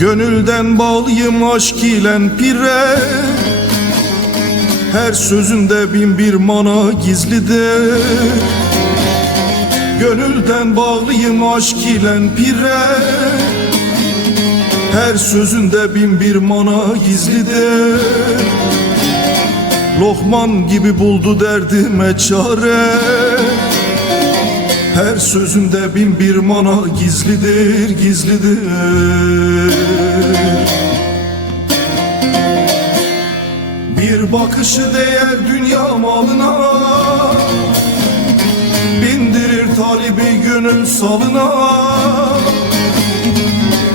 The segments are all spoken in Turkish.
Gönülden bağlıyım aşk ile pire. Her sözünde bin bir mana gizlidir. Gönülden bağlıyım aşk ile pire. Her sözünde bin bir mana gizlidir. Lokman gibi buldu derdime çare Her sözünde bin bir mana gizlidir, gizlidir. Bir bakışı değer dünya malına Bindirir talibi gönül salına.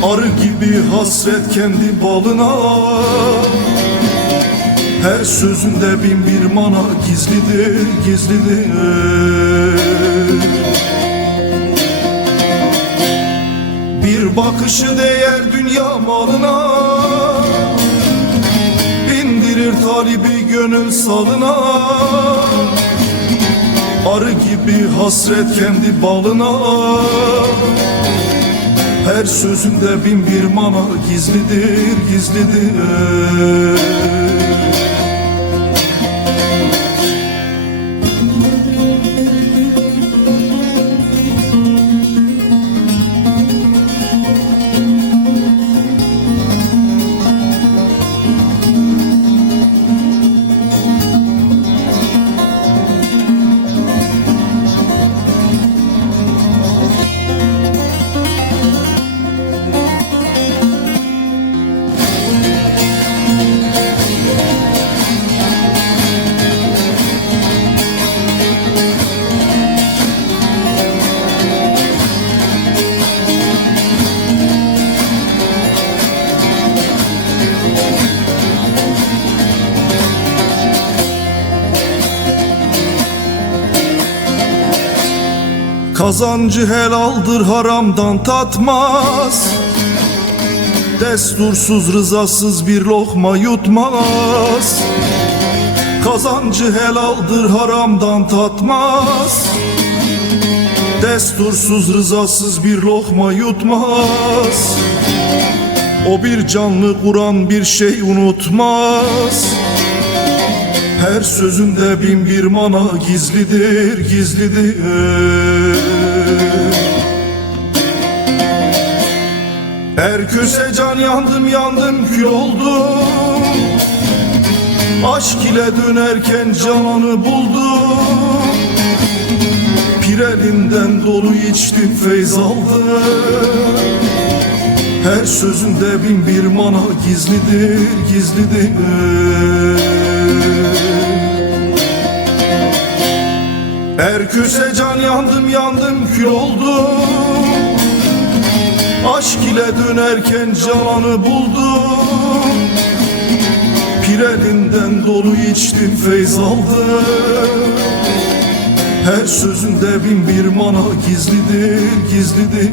Arı gibi hasret kendi balına Her sözünde bin bir mana gizlidir, gizlidir. Bir bakışı değer dünya malına Bindirir talibi gönül salına. Arı gibi hasret kendi balına. Her sözünde bin bir mana gizlidir, gizlidir Kazancı helaldir haramdan tatmaz. Destursuz rızasız bir lokma yutmaz. Kazancı helaldir haramdan tatmaz. Destursuz rızasız bir lokma yutmaz. O bir canlı Kur'an bir şey unutmaz. Her sözünde bin bir mana gizlidir, gizlidir Erküse can yandım, yandım kül oldum. Aşk ile dönerken cananı buldum. Pirelinden dolu içtim, feyz aldım. Her sözünde bin bir mana gizlidir, gizlidir. Erküse can yandım yandım kül oldum Aşk ile dönerken cananı buldum. Pirelinden dolu içtim feyz aldım. Her sözünde bin bir mana gizlidir gizlidir